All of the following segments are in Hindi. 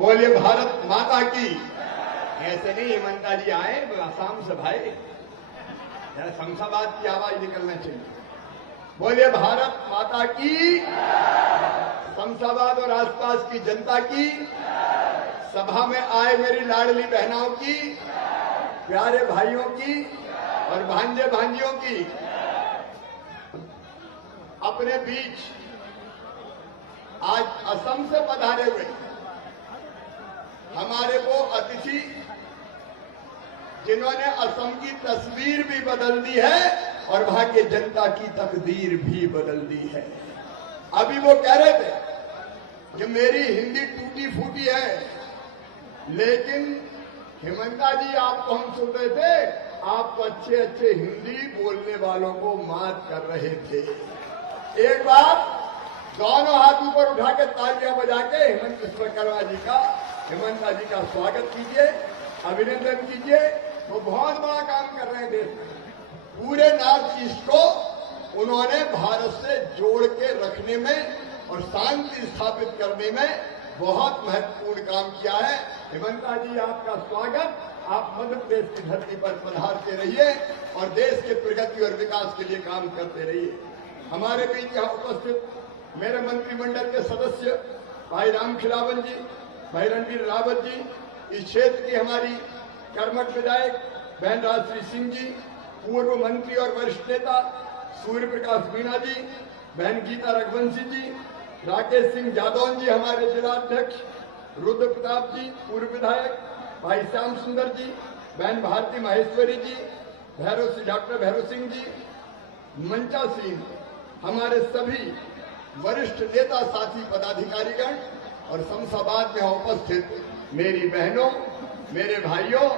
बोलिए भारत माता की। ऐसे नहीं हेमंता जी आए आसाम से भाई, जरा शमशाबाद की आवाज निकलना चाहिए। बोलिए भारत माता की, शमशाबाद और आसपास की जनता की, सभा में आए मेरी लाडली बहनों की, प्यारे भाइयों की और भांजे भांजियों की। अपने बीच आज असम से पधारे हुए हमारे वो अतिथि जिन्होंने असम की तस्वीर भी बदल दी है और वहां की जनता की तकदीर भी बदल दी है। अभी वो कह रहे थे कि मेरी हिंदी टूटी फूटी है, लेकिन हेमंता जी आपको हम सुन रहे थे, आप तो अच्छे अच्छे हिंदी बोलने वालों को मात कर रहे थे। एक बार दोनों हाथ ऊपर उठा के तालियां बजा के हेमंत विश्वकर्मा जी का, हेमंता जी का स्वागत कीजिए, अभिनंदन कीजिए। वो बहुत बड़ा काम कर रहे हैं देश में। पूरे नॉर्थ ईस्ट को उन्होंने भारत से जोड़ के रखने में और शांति स्थापित करने में बहुत महत्वपूर्ण काम किया है। हेमंता जी आपका स्वागत। आप मध्य प्रदेश की धरती पर पधारते रहिए और देश के प्रगति और विकास के लिए काम करते रहिए। हमारे बीच यहाँ उपस्थित मेरे मंत्रिमंडल के सदस्य भाई राम खिलावन जी, भाई रणवीर रावत जी, इस क्षेत्र की हमारी कर्मठ विधायक बहन राजश्री सिंह जी, पूर्व मंत्री और वरिष्ठ नेता सूर्य प्रकाश मीणा जी, बहन गीता रघुवंशी जी, राकेश सिंह जादौन जी हमारे जिलाध्यक्ष, रुद्र प्रताप जी पूर्व विधायक, भाई श्याम सुंदर जी, बहन भारती माहेश्वरी जी, डॉक्टर भैरव सिंह जी, मंचा सिंह, हमारे सभी वरिष्ठ नेता साथी पदाधिकारीगण और शमशाबाद में उपस्थित मेरी बहनों, मेरे भाइयों,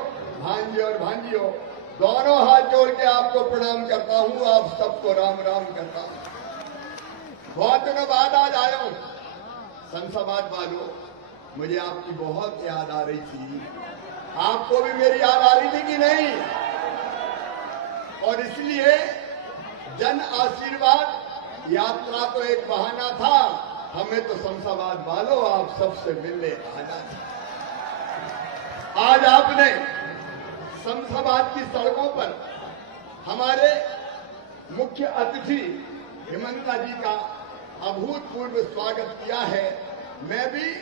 भांजे और भांजियों, दोनों हाथ जोड़ के आपको प्रणाम करता हूं। आप सबको राम राम करता हूं। बहुत दिनों बाद आज आया हूं। शमशाबाद वालों, मुझे आपकी बहुत याद आ रही थी। आपको भी मेरी याद आ रही थी कि नहीं? और इसलिए जन आशीर्वाद यात्रा तो एक बहाना था, हमें तो शमशाबाद वालों आप सबसे मिलने आना था। आज आपने शमशाबाद की सड़कों पर हमारे मुख्य अतिथि हेमंता जी का अभूतपूर्व स्वागत किया है। मैं भी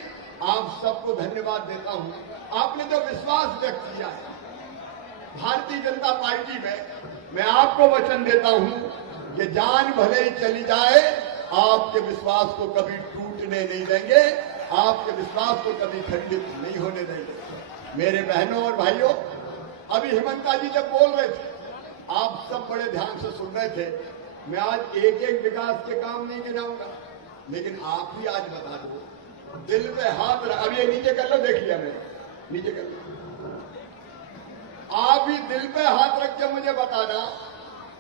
आप सबको धन्यवाद देता हूं। आपने जो विश्वास व्यक्त किया है भारतीय जनता पार्टी में, मैं आपको वचन देता हूं कि जान भले ही चली जाए, आपके विश्वास को कभी टूटने नहीं देंगे, आपके विश्वास को कभी खंडित नहीं होने देंगे। मेरे बहनों और भाइयों, अभी हेमंता जी जब बोल रहे थे, आप सब बड़े ध्यान से सुन रहे थे। मैं आज एक एक विकास के काम नहीं गिनाऊंगा, लेकिन आप ही आज बता दो, दिल पे हाथ रख, अब ये नीचे कर लो, देख लिया मैंने, नीचे कर लो। आप ही दिल पे हाथ रख के मुझे बताना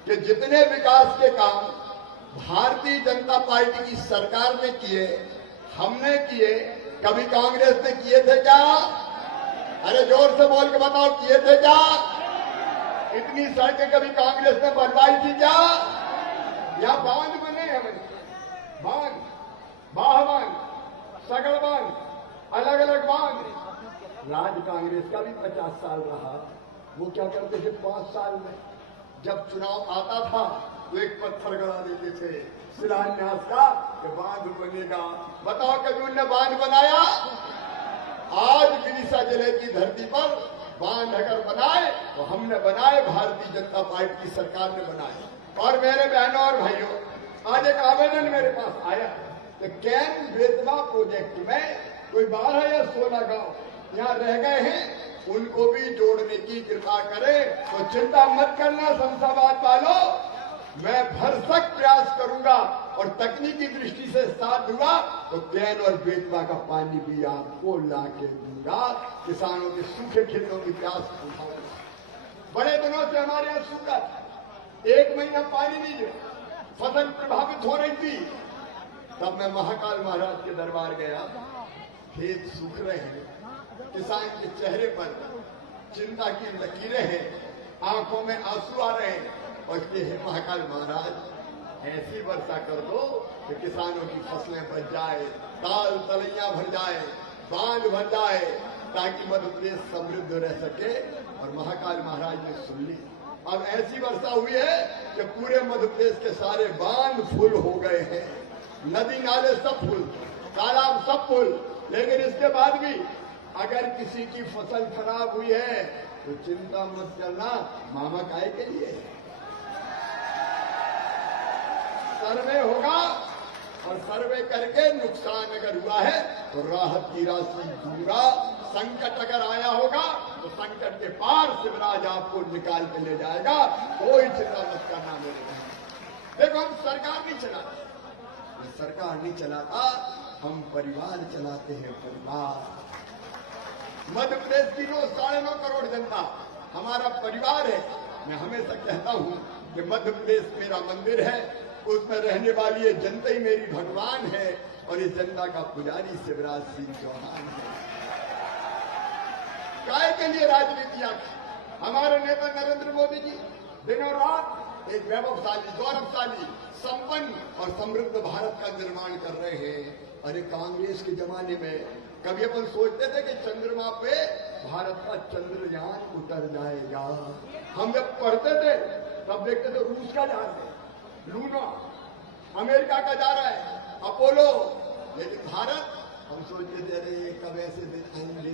कि जितने विकास के काम भारतीय जनता पार्टी की सरकार ने किए, हमने किए, कभी कांग्रेस ने किए थे क्या? अरे जोर से बोल के बताओ, किए थे क्या? इतनी सड़कें कभी कांग्रेस ने बनवाई थी क्या? या बांध बने हमें, बांध, बाह बांध, सगड़ बांध, अलग अलग बांध। राज कांग्रेस का भी 50 साल रहा। वो क्या करते थे 5 साल में, जब चुनाव आता था तो एक पत्थर गड़ा देते थे शिलान्यास का कि बांध बनेगा। बताओ कभी उनने बांध बनाया? आज विदिशा जिले की धरती पर बांध अगर बनाए तो हमने बनाए, भारतीय जनता पार्टी की सरकार ने बनाए। और मेरे बहनों और भाइयों, आज एक आवेदन मेरे पास आया कि कैन बेतवा प्रोजेक्ट में कोई 12 या 16 गांव यहाँ रह गए हैं, उनको भी जोड़ने की कृपा करें। तो चिंता मत करना शमशाबाद वालों, मैं भरसक प्रयास करूंगा और तकनीकी दृष्टि से साथ दूंगा तो कैन और बेतवा का पानी भी आपको ला के दूंगा। किसानों के सूखे खेतों की प्यास बुझाऊंगा। बड़े दिनों से हमारे यहाँ सूखा, 1 महीना पानी नहीं है, फसल प्रभावित हो रही थी। तब मैं महाकाल महाराज के दरबार गया। खेत सूख रहे हैं, किसान के चेहरे पर चिंता की लकीरें हैं, आंखों में आंसू आ रहे हैं, और इसलिए हे महाकाल महाराज ऐसी वर्षा कर दो कि किसानों की फसलें बच जाए, दाल तलैया भर जाए, बांध बन जाए ताकि मध्य प्रदेश समृद्ध रह सके। और महाकाल महाराज ने सुन ली। अब ऐसी वर्षा हुई है कि पूरे मध्य प्रदेश के सारे बांध फुल हो गए हैं, नदी नाले सब फुल, तालाब सब फुल। लेकिन इसके बाद भी अगर किसी की फसल खराब हुई है तो चिंता मत करना, मामा काय के लिए सर्वे होगा और सर्वे करके नुकसान अगर हुआ है तो राहत की राशि दूंगा। संकट अगर आया होगा तो संकट के पार शिवराज आपको निकाल के ले जाएगा, कोई चिंता मत करना मेरे बहन। देखो हम सरकार नहीं चलाते, सरकार नहीं चलाता, हम परिवार चलाते हैं। परिवार मध्य प्रदेश की 9.5 करोड़ जनता हमारा परिवार है। मैं हमेशा कहता हूं कि मध्य प्रदेश मेरा मंदिर है, उसमें रहने वाली ये जनता ही मेरी भगवान है और इस जनता का पुजारी शिवराज सिंह चौहान है। काय के लिए राजनीति आती? हमारे नेता नरेंद्र मोदी जी दिनों रात एक वैभवशाली, गौरवशाली, संपन्न और समृद्ध भारत का निर्माण कर रहे हैं। अरे कांग्रेस के जमाने में कभी अपन सोचते थे कि चंद्रमा पे भारत का चंद्रयान उतर जाएगा। हम जब पढ़ते थे तब देखते थे रूस का जा रहा है, लूना, अमेरिका का जा रहा है, अपोलो। लेकिन भारत, हम सोचते थे अरे कब ऐसे दिन आएंगे,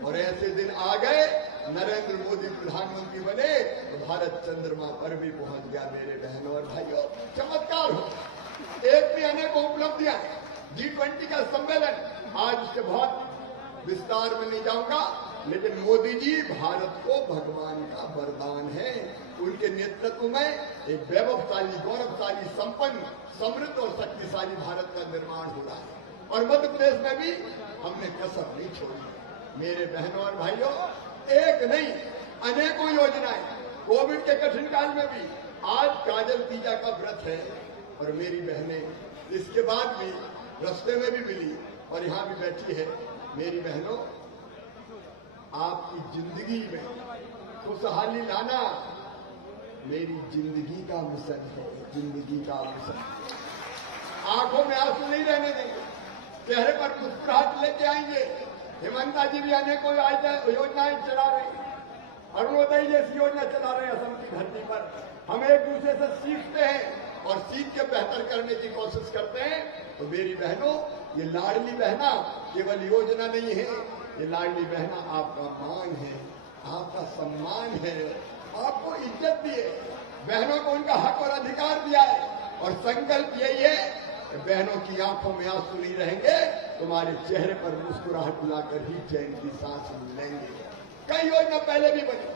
और ऐसे दिन आ गए। नरेंद्र मोदी प्रधानमंत्री बने तो भारत चंद्रमा पर भी पहुंच गया। मेरे बहनों और भाइयों, चमत्कार हो, एक भी अनेकों उपलब्धियां। G20 का सम्मेलन, आज उसके बहुत विस्तार में नहीं जाऊंगा, लेकिन मोदी जी भारत को भगवान का वरदान है। उनके नेतृत्व में एक वैभवशाली, गौरवशाली, संपन्न, समृद्ध और शक्तिशाली भारत का निर्माण हो रहा है। और मध्य प्रदेश में भी हमने कसर नहीं छोड़ी। मेरे बहनों और भाइयों, एक नहीं अनेकों योजनाएं, कोविड के कठिन काल में भी। आज काजल तीजा का व्रत है और मेरी बहनें इसके बाद भी रास्ते में भी मिली और यहाँ भी बैठी है। मेरी बहनों, आपकी जिंदगी में खुशहाली लाना मेरी जिंदगी का मिशन है, जिंदगी का मिशन। आंखों में आंसू नहीं रहने देंगे, चेहरे पर मुस्कुराहट लेके आएंगे। हेमंता जी भी अनेकों योजनाएं चला रहे हैं, अरुणोदय जैसी योजना चला रहे हैं असम की धरती पर। हम एक दूसरे से सीखते हैं और सीख के बेहतर करने की कोशिश करते हैं। तो मेरी बहनों, ये लाडली बहना केवल योजना नहीं है, ये लाडली बहना आपका मान है, आपका सम्मान है, आपको इज्जत दी है। बहनों को उनका हक और अधिकार दिया है और संकल्प यही है कि बहनों की आंखों में आंसू नहीं रहेंगे, तुम्हारे चेहरे पर मुस्कुराहट लाकर ही चैन की सांस लेंगे। कई योजना पहले भी बनी,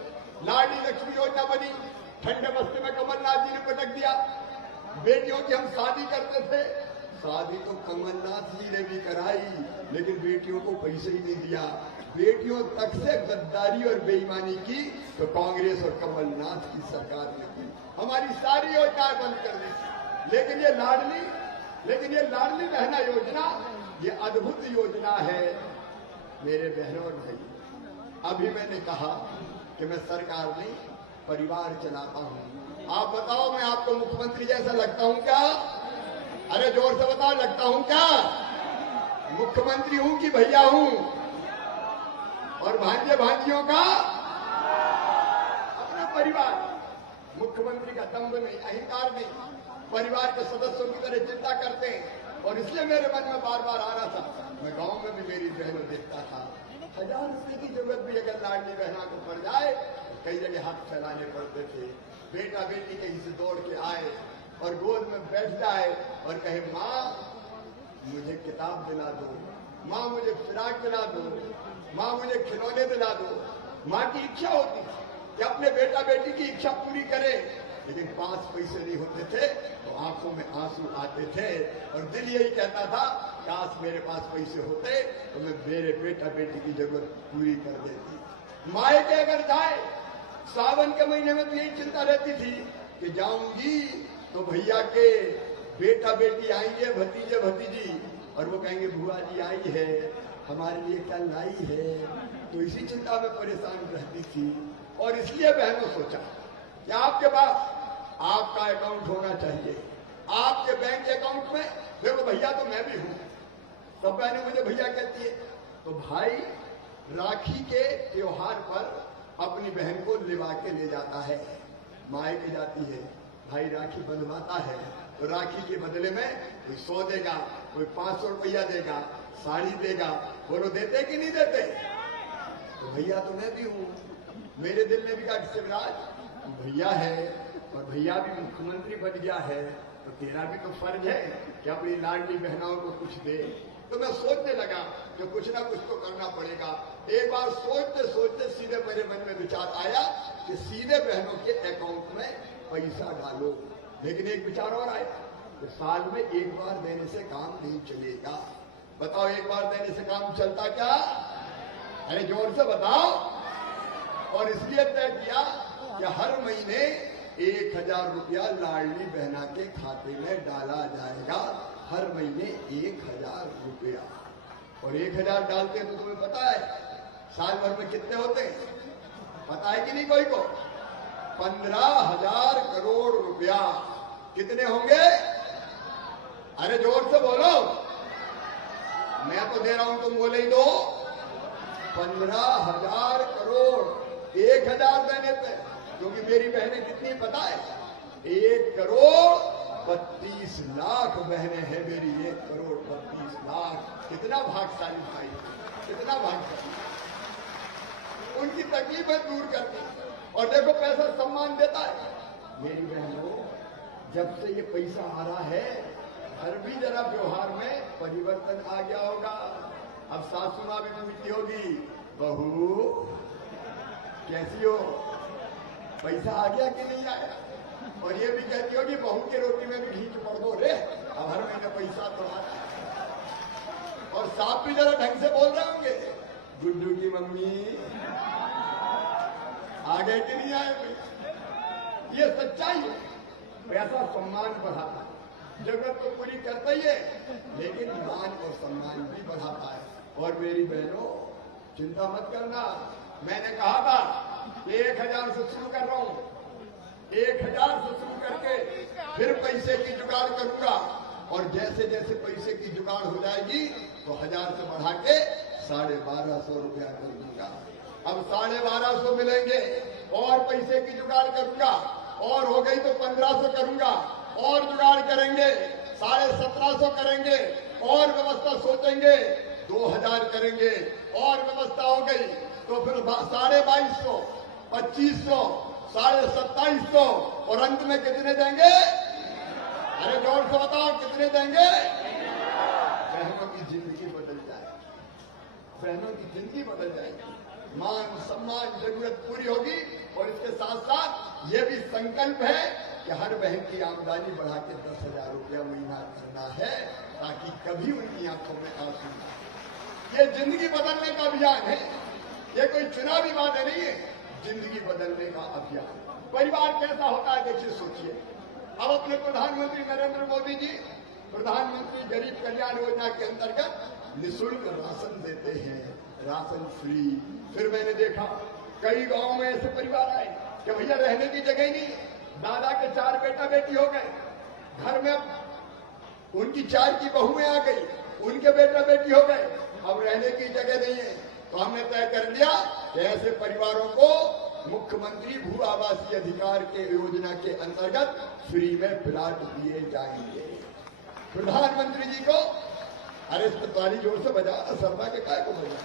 लाडली लक्ष्मी योजना बनी, ठंडे बस्ती में कमलनाथ जी ने पटक दिया। बेटियों की हम शादी करते थे, शादी तो कमलनाथ जी ने भी कराई, लेकिन बेटियों को पैसे ही नहीं दिया। बेटियों तक से गद्दारी और बेईमानी की तो कांग्रेस और कमलनाथ की सरकार ने की। हमारी सारी योजनाएं बंद कर दी। लेकिन ये लाडली बहना योजना, ये अद्भुत योजना है। मेरे बहनों और भाई, अभी मैंने कहा कि मैं सरकार नहीं, परिवार चलाता हूं। आप बताओ, मैं आपको मुख्यमंत्री जैसा लगता हूं क्या? अरे जोर से बताओ, लगता हूं क्या? मुख्यमंत्री हूं कि भैया हूं? और भांजे भांजियों का अपना परिवार। मुख्यमंत्री का दम्भ नहीं, अहंकार नहीं, परिवार के सदस्यों की तरह चिंता करते हैं। और इसलिए मेरे मन में बार बार आ रहा था, मैं गांव में भी मेरी बहनों देखता था, 1000 रुपये की जरूरत भी अगर लाडली बहना को पड़ जाए तो कई जगह हाथ फैलाने पड़ते थे। बेटा बेटी कहीं से दौड़ के आए और गोद में बैठ जाए और कहे, माँ मुझे किताब दिला दो, माँ मुझे फिराक दिला दो, माँ मुझे खिलौने दिला दो। माँ की इच्छा होती थी कि अपने बेटा बेटी की इच्छा पूरी करे, लेकिन 5 पैसे नहीं होते थे तो आंखों में आंसू आते थे और दिल यही कहता था, काश मेरे पास पैसे होते तो मैं मेरे बेटा बेटी की जरूरत पूरी कर देती। मायके अगर जाए, सावन के महीने में तो यही चिंता रहती थी कि जाऊंगी तो भैया के बेटा बेटी आएंगे, भतीजे भतीजी, और वो कहेंगे बुआ जी आई है, हमारे लिए क्या लाई है। तो इसी चिंता में परेशान रहती थी। और इसलिए बहनों सोचा कि आपके पास आपका अकाउंट होना चाहिए। आपके बैंक अकाउंट में, देखो भैया तो मैं भी हूं, सब बहनें मुझे भैया कहती है, तो भाई राखी के त्योहार पर अपनी बहन को लिवा के ले जाता है, मायके जाती है, भाई राखी बंधवाता है, तो राखी के बदले में कोई 100 देगा, कोई 500 रुपया देगा, साड़ी देगा। बोलो देते कि नहीं देते? तो भैया तो मैं भी हूँ, मेरे दिल में भी कहा कि शिवराज भैया है और भैया भी मुख्यमंत्री बन गया है, तो तेरा भी तो फर्ज है कि अपनी लाडली बहनों को कुछ दे। तो मैं सोचने लगा कि कुछ ना कुछ तो करना पड़ेगा। एक बार सोचते सोचते सीधे मेरे मन में विचार आया कि सीधे बहनों के अकाउंट में पैसा डालो। लेकिन एक विचार और आया कि साल में एक बार देने से काम नहीं चलेगा। बताओ एक बार देने से काम चलता क्या? अरे जोर से बताओ। और इसलिए तय किया कि हर महीने 1000 रुपया लाडली बहना के खाते में डाला जाएगा, हर महीने 1000 रुपया। और 1000 डालते हैं तो तुम्हें पता है साल भर में कितने होते हैं? पता है कि नहीं कोई को? 15,000 करोड़ रुपया। कितने होंगे? अरे जोर से बोलो, मैं तो दे रहा हूं, तुम बोले ही दो। 15,000 करोड़ 1000 देने पे, क्योंकि मेरी बहनें कितनी पता है? 1 करोड़ 32 लाख बहनें हैं मेरी। 1 करोड़ 32 लाख। कितना भाग्यशाली भाई, कितना भाग्यशाली। उनकी तकलीफें दूर करती। और देखो पैसा सम्मान देता है। मेरी बहनों, जब से ये पैसा आ रहा है, हर भी जरा व्यवहार में परिवर्तन आ गया होगा। अब सासू माँ भी पूछती होगी, बहू कैसी हो, पैसा आ गया कि नहीं आया? और ये भी कहती होगी, बहू की रोटी में भी घी पड़ दो रे, अब हर महीने पैसा तो आ रहा है। और साहब भी जरा ढंग से बोल रहे होंगे, गुड्डू की मम्मी आ गए कि नहीं आए पैसा। ये सच्चाई है। पैसा सम्मान बढ़ाता है, जगत तो पूरी करता ही है, लेकिन मान और सम्मान भी बढ़ाता है। और मेरी बहनों चिंता मत करना, मैंने कहा था 1000 से शुरू कर रहा हूं, 1000 से शुरू करके फिर पैसे की जुगाड़ करूंगा। और जैसे जैसे पैसे की जुगाड़ हो जाएगी तो 1000 से बढ़ा के 1250 रुपया कर दूंगा। अब 1250 मिलेंगे और पैसे की जुगाड़ करूंगा, और हो गई तो 1500 करूंगा, और जुगाड़ करेंगे 1750 करेंगे, और व्यवस्था सोचेंगे 2000 करेंगे, और व्यवस्था हो गई तो फिर 2250, 2500, 2750, और अंत में कितने देंगे? अरे जोर से बताओ कितने देंगे? बहनों की जिंदगी बदल जाए, बहनों की जिंदगी बदल जाएगी। मान सम्मान जरूरत पूरी होगी। और इसके साथ साथ ये भी संकल्प है कि हर बहन की आमदनी बढ़ा के 10,000 रुपया महीना करना है, ताकि कभी उनकी आंखों में आंसू ना। ये जिंदगी बदलने का अभियान है, ये कोई चुनावी वादे नहीं है, जिंदगी बदलने का अभियान। परिवार कैसा होता है देखिए, सोचिए। अब अपने प्रधानमंत्री नरेंद्र मोदी जी प्रधानमंत्री गरीब कल्याण योजना के अंतर्गत निःशुल्क राशन देते हैं, राशन फ्री। फिर मैंने देखा कई गांव में ऐसे परिवार आए कि भैया रहने की जगह नहीं, दादा के 4 बेटा बेटी हो गए, घर में उनकी 4 की बहुएं आ गई, उनके बेटा बेटी हो गए, अब रहने की जगह नहीं है। तो हमने तय कर लिया कि ऐसे परिवारों को मुख्यमंत्री भू आवासीय अधिकार के योजना के अंतर्गत फ्री में प्लाट दिए जाएंगे। प्रधानमंत्री जी को, अरे इस ताली जोर से बजा, शर्मा के काय को बजा।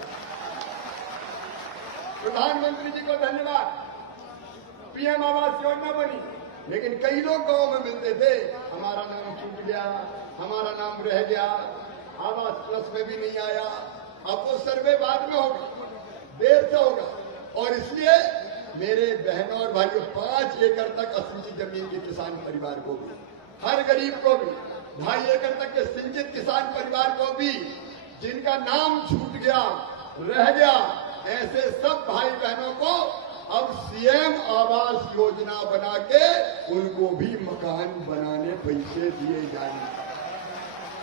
प्रधानमंत्री जी को धन्यवाद। पीएम आवास योजना बनी, लेकिन कई लोग गांव में मिलते थे, हमारा नाम छूट गया, हमारा नाम रह गया, आवास प्लस में भी नहीं आया। अब वो सर्वे बाद में होगा, देर से होगा। और इसलिए मेरे बहनों और भाइयों, 5 एकड़ तक असिंचित जमीन के किसान परिवार को भी, हर गरीब को भी, 2.5 एकड़ तक के सिंचित किसान परिवार को भी, जिनका नाम छूट गया, रह गया, ऐसे सब भाई बहनों को अब सीएम आवास योजना बना के उनको भी मकान बनाने पैसे दिए जाएंगे।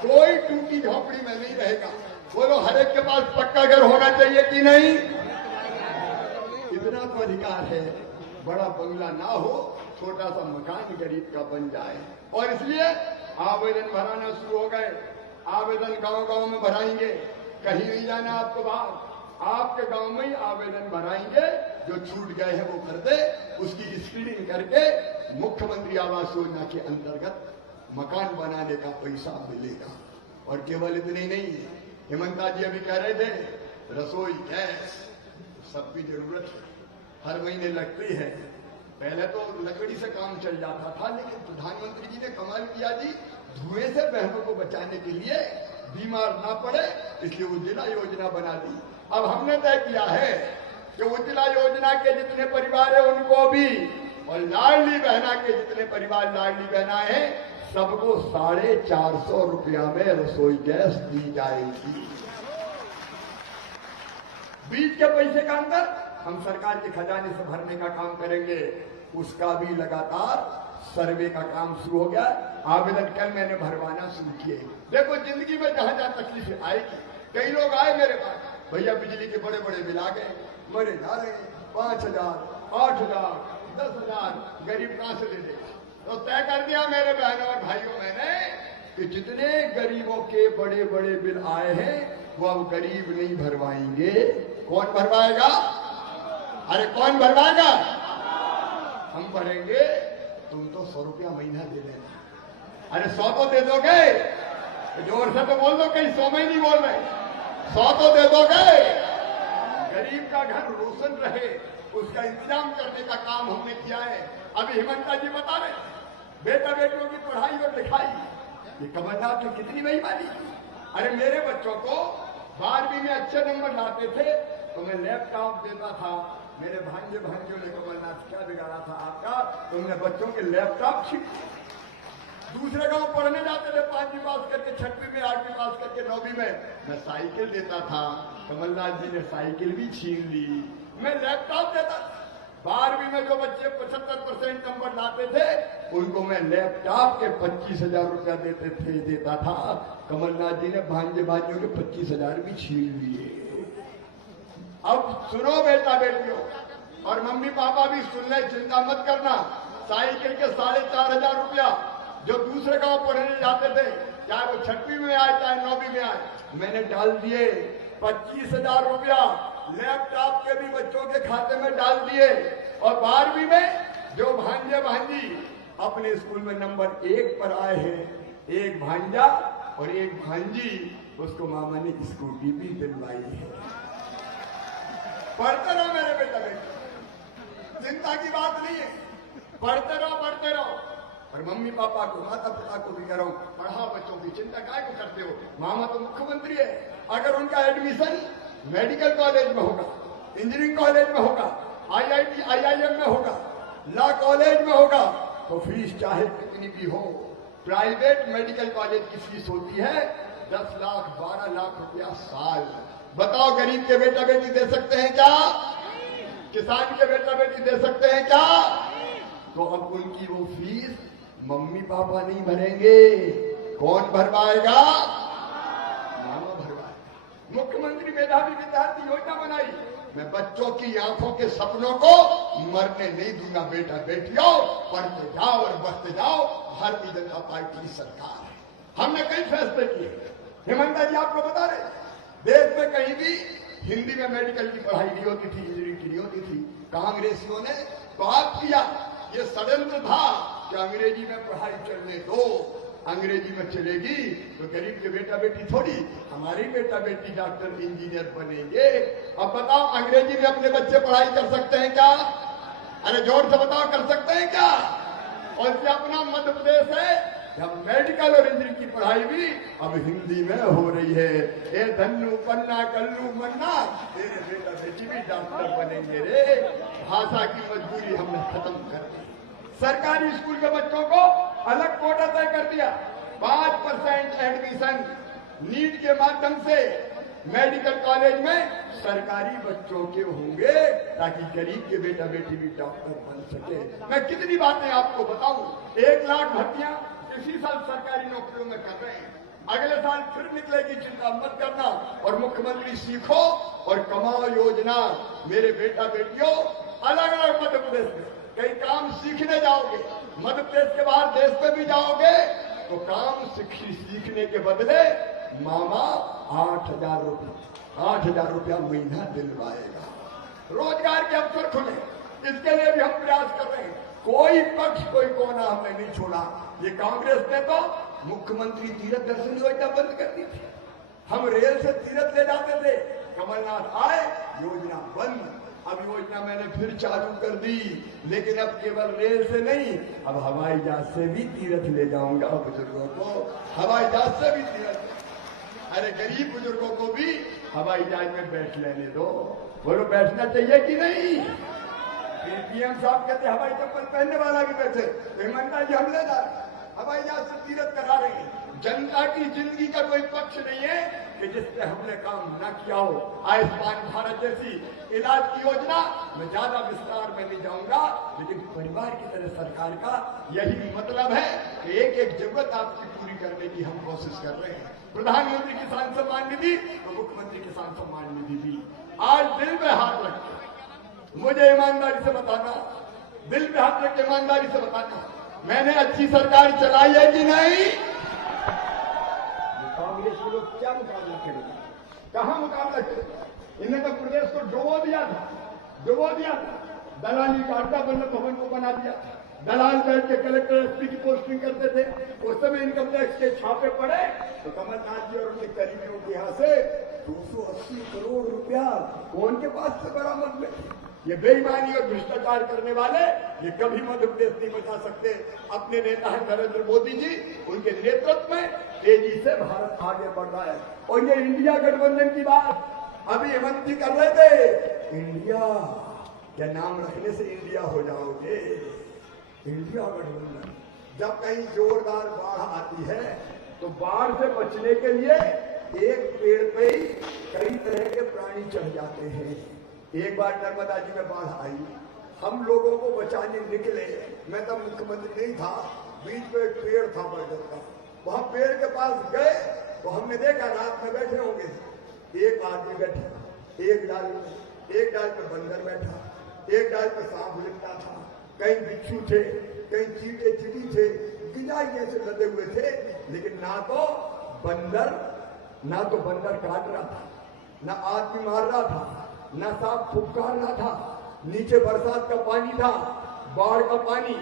कोई टूटी झोपड़ी में नहीं रहेगा। बोलो हर एक के पास पक्का घर होना चाहिए कि नहीं? इतना तो अधिकार है, बड़ा बंगला ना हो, छोटा सा मकान गरीब का बन जाए। और इसलिए आवेदन भराना शुरू हो गए। आवेदन गांव गांव में भराएंगे, कहीं नहीं जाना आपको बाहर, आपके गांव में ही आवेदन भराएंगे, जो छूट गए हैं वो कर दे, उसकी स्क्रीनिंग करके मुख्यमंत्री आवास योजना के अंतर्गत मकान बनाने का पैसा मिलेगा। और केवल इतने ही नहीं, हेमंता जी अभी कह रहे थे रसोई गैस सबकी जरूरत है, हर महीने लगती है। पहले तो लकड़ी से काम चल जाता था, लेकिन प्रधानमंत्री जी ने कमाल किया जी, धुएं से बहनों को बचाने के लिए, बीमार ना पड़े इसलिए उज्ज्वला योजना बना दी। अब हमने तय किया है कि उज्ज्वला योजना के जितने परिवार है उनको भी, और लाडली बहना के जितने परिवार लाडली बहना है सबको 450 रुपया में रसोई गैस दी जाएगी। बीच के पैसे का अंदर हम सरकार के खजाने से भरने का काम करेंगे, उसका भी लगातार सर्वे का काम शुरू हो गया। आवेदन कल मैंने भरवाना शुरू किए। देखो जिंदगी में जहां जहां तकलीफें आएगी, कई लोग आए मेरे पास, भैया बिजली के बड़े बड़े बिल आ गए, मरे जा रहे, 5,000, 8,000, 10,000, गरीब कहां से दे देगा। तो तय कर दिया मेरे बहनों और भाइयों मैंने कि जितने गरीबों के बड़े बड़े बिल आए हैं वो अब गरीब नहीं भरवाएंगे। कौन भरवाएगा? अरे कौन भरवाएगा? हम भरेंगे। तुम तो 100 रुपया महीना दे देना। अरे 100 तो दे दोगे? जोर से तो बोल दो, कहीं 100 में नहीं बोल रहे, 100 तो दे दोगे? गरीब का घर रोशन रहे उसका इंतजाम करने का काम हमने किया है। अभी हेमंता जी बता रहे, बेटा बेटियों की पढ़ाई और लिखाई, ये कमलनाथ ने कितनी बेईमानी। अरे मेरे बच्चों को 12वीं में अच्छे नंबर लाते थे तो मैं लैपटॉप देता था। मेरे भांजे भांजियों ने कमलनाथ क्या बिगाड़ा था आपका, तुमने बच्चों के लैपटॉप छीन। दूसरे गांव पढ़ने जाते थे 5वीं पास करके, 6वीं में, 8वीं पास करके, 9वीं में मैं साइकिल देता था, कमलनाथ जी ने साइकिल भी छीन ली। मैं लैपटॉप देता था। 12वीं में जो बच्चे 75% नंबर लाते थे उनको मैं लैपटॉप के 25,000 रुपया देता था। कमलनाथ जी ने भांजे भांजियों के 25,000 भी छीन लिए। अब सुनो बेटा बेटियों और मम्मी पापा भी सुन ले, चिंता मत करना। साइकिल के 4,500 रुपया जो दूसरे गांव पढ़ने जाते थे, चाहे वो 6वीं में आए चाहे 9वीं में आए, मैंने डाल दिए। 25,000 रुपया लैपटॉप के भी बच्चों के खाते में डाल दिए। और 12वीं में जो भांजे भांजी अपने स्कूल में नंबर 1 पर आए हैं, एक भांजा और एक भांजी, उसको मामा ने स्कूटी भी दिलवाई है। पढ़ते रहो मेरे बेटा बेटा, चिंता की बात नहीं है, पढ़ते रहो पढ़ते रहो। और मम्मी पापा को, माता पिता को भी कह रहा हूं, पढ़ाओ बच्चों की, चिंता काय को करते हो, मामा तो मुख्यमंत्री है। अगर उनका एडमिशन मेडिकल कॉलेज में होगा, इंजीनियरिंग कॉलेज में होगा, IIT IIM में होगा, लॉ कॉलेज में होगा, तो फीस चाहे कितनी भी हो। प्राइवेट मेडिकल कॉलेज की फीस होती है 10 लाख 12 लाख रुपया साल। बताओ गरीब के बेटा बेटी दे सकते हैं क्या? किसान के बेटा बेटी दे सकते हैं क्या? तो अब उनकी वो फीस मम्मी पापा नहीं भरेंगे, कौन भरवाएगा? मामा भरवाएगा। मुख्यमंत्री मेधावी विद्यार्थी योजना बनाई। मैं बच्चों की आंखों के सपनों को मरने नहीं दूंगा। बेटा बेटियों पढ़ते जाओ और बढ़ते जाओ। भारतीय जनता पार्टी की सरकार है, हमने कई फैसले किए। हेमंता जी आपको बता रहे, देश में कहीं भी हिंदी में मेडिकल की पढ़ाई नहीं होती थी, इंजीनियरिंग की नहीं होती थी। कांग्रेसियों ने पाप किया, ये षड्यंत्र था कि अंग्रेजी में पढ़ाई चलने दो, अंग्रेजी में चलेगी तो गरीब के बेटा बेटी थोड़ी, हमारी बेटा बेटी डॉक्टर इंजीनियर बनेंगे। अब बताओ अंग्रेजी में अपने बच्चे पढ़ाई कर सकते हैं क्या? अरे जोर से बताओ, कर सकते हैं क्या? और क्या अपना मध्य प्रदेश है, जब मेडिकल और इंजीनियरिंग की पढ़ाई भी अब हिंदी में हो रही है। ए धन्नू पन्ना कल्लू मन्ना, तेरे बेटा बेटी भी डॉक्टर बनेंगे रे। भाषा की मजबूरी हमने खत्म कर दी। सरकारी स्कूल के बच्चों को अलग कोटा तय कर दिया। 5% एडमिशन नीट के माध्यम से मेडिकल कॉलेज में सरकारी बच्चों के होंगे, ताकि गरीब के बेटा बेटी भी डॉक्टर बन सके। मैं कितनी बातें आपको बताऊं। 1 लाख भर्तियां इसी साल सरकारी नौकरियों में कर रहे हैं, अगले साल फिर निकलेगी, चिंता मत करना। और मुख्यमंत्री सीखो और कमाओ योजना, मेरे बेटा बेटियों अलग अलग मध्य प्रदेश में कई काम सीखने जाओगे, मध्य प्रदेश के बाहर देश में भी जाओगे, तो काम सीखने के बदले मामा 8,000 रुपये 8,000 रुपया महीना दिलवाएगा। रोजगार के अवसर खुले, इसके लिए भी हम प्रयास कर रहे हैं। कोई पक्ष कोई कोना हमने नहीं छोड़ा। ये कांग्रेस ने तो मुख्यमंत्री तीर्थ दर्शन योजना बंद कर दी थी। हम रेल से तीर्थ ले जाते थे, कमलनाथ आए, योजना बंद। अब योजना मैंने फिर चालू कर दी, लेकिन अब केवल रेल से नहीं, अब हवाई जहाज से भी तीर्थ ले जाऊंगा बुजुर्गों को, हवाई जहाज से भी तीर्थ। अरे गरीब बुजुर्गों को भी हवाई जहाज में बैठ लेने दो। बोलो बैठना चाहिए कि नहीं? पीएम साहब कहते हवाई चप्पल पहनने वाला भी बैठे, ईमानदार जी हम ले जा रहे, हवाई जहाज से तीर्थ करा रहे हैं। जनता की जिंदगी का कोई पक्ष नहीं है कि जिससे हमने काम न किया हो। आयुष्मान भारत जैसी इलाज की योजना मैं ज्यादा विस्तार में नहीं जाऊंगा, लेकिन परिवार की तरह सरकार का यही मतलब है कि एक एक जरूरत आपकी पूरी करने की हम कोशिश कर रहे हैं। प्रधानमंत्री किसान सम्मान निधि तो मुख्यमंत्री किसान सम्मान निधि भी। आज दिल में हाथ रख मुझे ईमानदारी से बताना, दिल पे हाथ रख के ईमानदारी से बताना, मैंने अच्छी सरकार चलाई है कि नहीं? कांग्रेस के लोग क्या मुकाबला करेंगे? कहां मुकाबला करेंगे? इन्हें तो प्रदेश को डुबो दिया था। दलाली का अड्डा भवन को बना दिया। दलाल बैठ के कलेक्टर एसपी की पोस्टिंग करते थे। उस समय इनकम टैक्स के छापे पड़े तो कमलनाथ जी और उनके करीबियों के यहाँ से 280 करोड़ रुपया कौन के पास से बरामद हुए? ये बेईमानी और भ्रष्टाचार करने वाले ये कभी मध्य प्रदेश नहीं बचा सकते। अपने नेता है नरेंद्र मोदी जी, उनके नेतृत्व में तेजी से भारत आगे बढ़ रहा है। और ये इंडिया गठबंधन की बात अभी हेमंत जी कर रहे थे, इंडिया क्या नाम रखने से इंडिया हो जाओगे? इंडिया गठबंधन। जब कहीं जोरदार बाढ़ आती है तो बाढ़ से बचने के लिए एक पेड़ पे ही कई तरह के प्राणी चढ़ जाते हैं। एक बार नर्मदा जी में बाढ़ आई, हम लोगों को बचाने निकले, मैं तब मुख्यमंत्री नहीं था, बीच में एक पेड़ था बरगद का, वहां पेड़ के पास गए तो हमने देखा रात में बैठे होंगे, एक आदमी बैठा, एक डाल पे बंदर बैठा, एक डाल पे सांप लिपटा था, कहीं बिच्छू थे, कहीं चीटे चिड़ी थे, गिजाई जैसे लदे हुए थे, लेकिन ना तो बंदर काट रहा था, ना आदमी मार रहा था, ना सांप फुफकार रहा था। नीचे बरसात का पानी था, बाढ़ का पानी,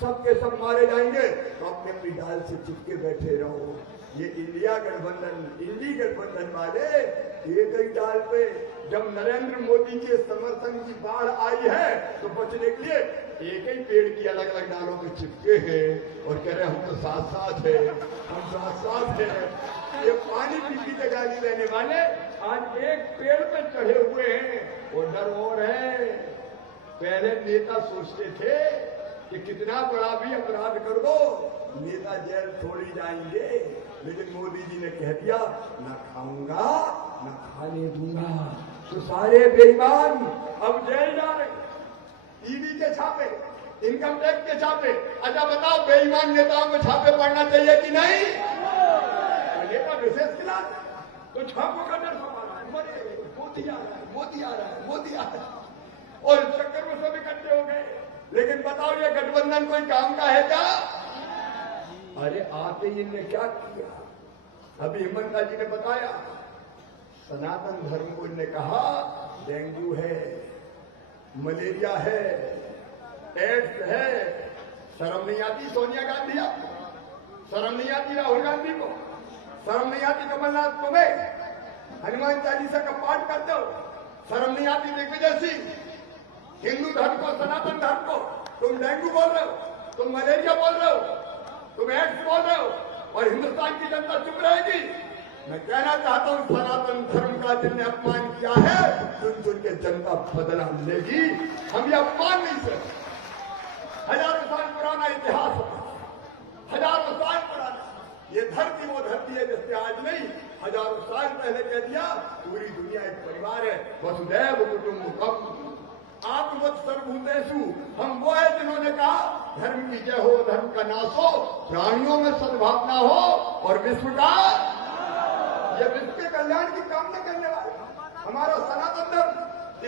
सबके सब मारे जाएंगे तो अपने अपनी डाल से चिपके बैठे रहो। ये इंडिया गठबंधन वाले एक ही डाल पे, जब नरेंद्र मोदी के समर्थन की बाढ़ आई है तो बचने के लिए एक ही पेड़ की अलग अलग डालों में चिपके हैं और कह रहे हम तो साथ साथ हैं। ये पानी पीने की गाली देने वाले आज एक पेड़ पे चढ़े हुए हैं और डर और है। पहले नेता सोचते थे कि कितना बड़ा भी अपराध कर दो नेता जेल छोड़ी जाएंगे, लेकिन मोदी जी ने कह दिया ना खाऊंगा ना खाने दूंगा, तो सारे बेईमान अब जेल जा रहे। ईडी के छापे, इनकम टैक्स के छापे। अच्छा बताओ बेईमान नेताओं को छापे पड़ना चाहिए कि नहीं? नेता विशेष क्लास तो छापों का डर संभाला है, मोदी आ रहा है और चक्कर में सब इकट्ठे हो गए। लेकिन बताओ ये गठबंधन कोई काम का है क्या? अरे आते ही इनने क्या किया? अभी हिम्मत जी ने बताया, सनातन धर्म को इनने कहा डेंगू है, मलेरिया है, एड्स है। शर्म नहीं आती सोनिया गांधी आपको? शर्म नहीं आती राहुल गांधी को? शर्म नहीं आती कमलनाथ तुम्हें? हनुमान चालीसा का पाठ करते हो? शर्म नहीं आती दिग्विजय सिंह? हिंदू धर्म को, सनातन धर्म को तुम डेंगू बोल रहे हो, तुम मलेरिया बोल रहे हो, तुम एड्स बोल रहे हो और हिंदुस्तान की जनता चुप रहेगी? मैं कहना चाहता हूं सनातन धर्म का जिनने अपमान किया है चुन के जनता बदला लेगी। हम ये अपमान नहीं सकते। हजारों साल पुराना इतिहास, हजारों साल पुराना ये धरती वो धरती है जिससे आज नहीं, हजारों साल पहले कह दिया पूरी दुनिया एक परिवार है। वसुदैव कुटुंबकम आत्मवत् सर्वभूतेषु। हम वो है जिन्होंने कहा धर्म की जय हो, धर्म का नाश हो, प्राणियों में सद्भावना हो और विश्व का, ये विश्व के कल्याण की कामना करने वाले हमारा सनातन धर्म,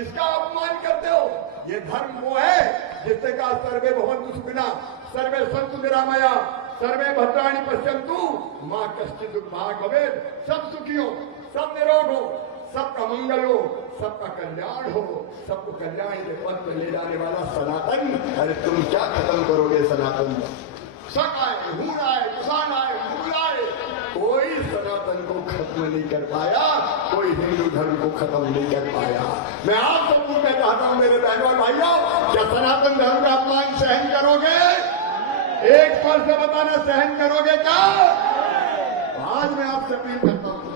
इसका अपमान करते हो। ये धर्म वो है जिससे कहा सर्वे भवन्तु सुखिनः, सर्वे सन्तु निरामया, सर्वे भद्राणि पश्यन्तु माँ कष्ट दुख भाग भवे, सब सुखी हो, सब निरोग हो, सबका मंगल हो, सबका कल्याण हो, सबको कल्याण के पथ में ले जाने वाला सनातन। अरे तुम क्या खत्म करोगे सनातन? शक आए, हूण आए, तुफान आए, भूल आए, कोई सनातन को खत्म नहीं कर पाया, कोई हिंदू धर्म को खत्म नहीं कर पाया। मैं आप सब पूछना चाहता हूं मेरे बहनों और भाइयों, क्या सनातन धर्म का अपमान सहन करोगे? एक स्वर से बताना, सहन करोगे क्या? आज मैं आपसे अपील करता हूं,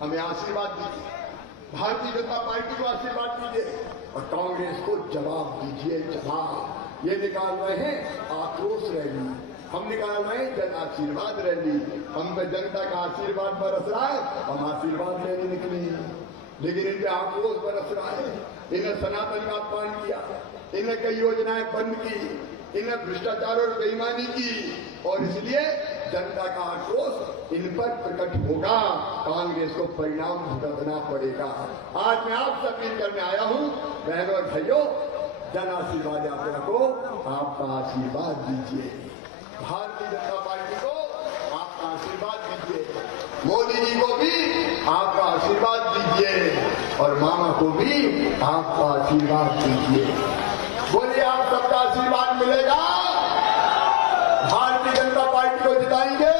हमें आशीर्वाद दीजिए, भारतीय जनता पार्टी को आशीर्वाद दीजिए और कांग्रेस को जवाब दीजिए। जवाब ये निकाल रहे हैं आक्रोश रैली, हम निकाल रहे हैं जन आशीर्वाद रैली। हम पे जनता का आशीर्वाद बरस रहा है, हम आशीर्वाद लेने निकले, लेकिन इन पे आक्रोश बरस रहा है। इन्हें सनातन का अपमान किया, इन्हें कई योजनाएं बंद की, इन्हें भ्रष्टाचार और बेईमानी की, और इसलिए जनता का आक्रोश इन पर प्रकट होगा। कांग्रेस को परिणाम भुगतना पड़ेगा। आज मैं आपसे अपील करने आया हूं, बहनों और भाइयों, जन आशीर्वाद यात्रा को आपका आशीर्वाद दीजिए, भारतीय जनता पार्टी को आपका आशीर्वाद दीजिए, मोदी जी को भी आपका आशीर्वाद दीजिए और मामा को भी आपका आशीर्वाद दीजिए। बोलिए, आप सबका आशीर्वाद मिलेगा? भारतीय जनता पार्टी को जिताएंगे,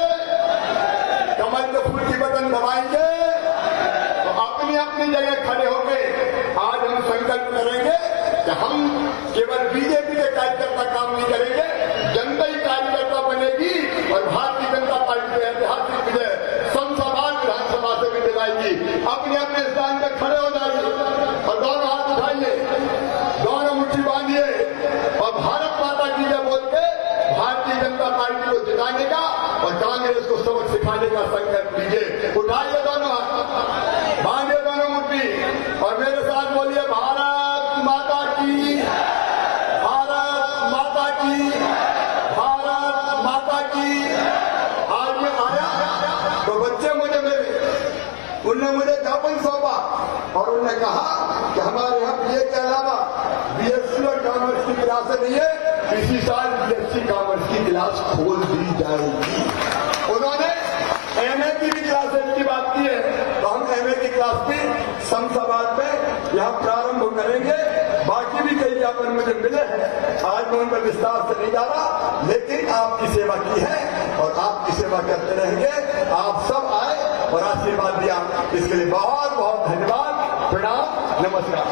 कमल के फूल की बटन दबाएंगे, तो अपनी अपनी जगह खड़े होकर आज हम संकल्प करेंगे कि हम केवल बीजेपी के कार्यकर्ता काम नहीं करेंगे, जनता ही कार्यकर्ता बनेगी और भारतीय जनता पार्टी को ऐतिहासिक विजय संसद विधानसभा से भी दिलाएगी। अपने अपने स्थान पर खड़े हो जाइए और दोनों हाथ उठाइए, दोनों मुट्ठी बांधिए और भारत माता की जय बोल के भारतीय जनता पार्टी को जिताने का और कांग्रेस को सबक सिखाने का संकल्प लीजिए। उठाइए दोनों हाथ, बांधिए दोनों मुट्ठी और मेरे साथ बोलिए, भारत माता की, भारत माता की, भारत माता की। आज मैं आया तो बच्चे मुझे उनने मुझे ज्ञापन सौंपा और उन्होंने कहा कि हमारे यहाँ बीए के अलावा बीएससी और कॉमर्स की क्लासें नहीं है, इसी साल बीएससी कॉमर्स की क्लास खोल दी जाएगी। उन्होंने एमए की भी क्लासेज की बात की है, तो हम एमए की क्लास भी शमशाबाद में यहाँ प्रारंभ करेंगे। बाकी भी कई ज्ञापन मुझे मिले हैं, आज मैं उन पर विस्तार से नहीं जा रहा, लेकिन आपकी सेवा की है और आपकी सेवा करते रहेंगे। आप सब आए और आशीर्वाद दिया, इसके लिए बहुत बहुत धन्यवाद। प्रणाम, नमस्कार।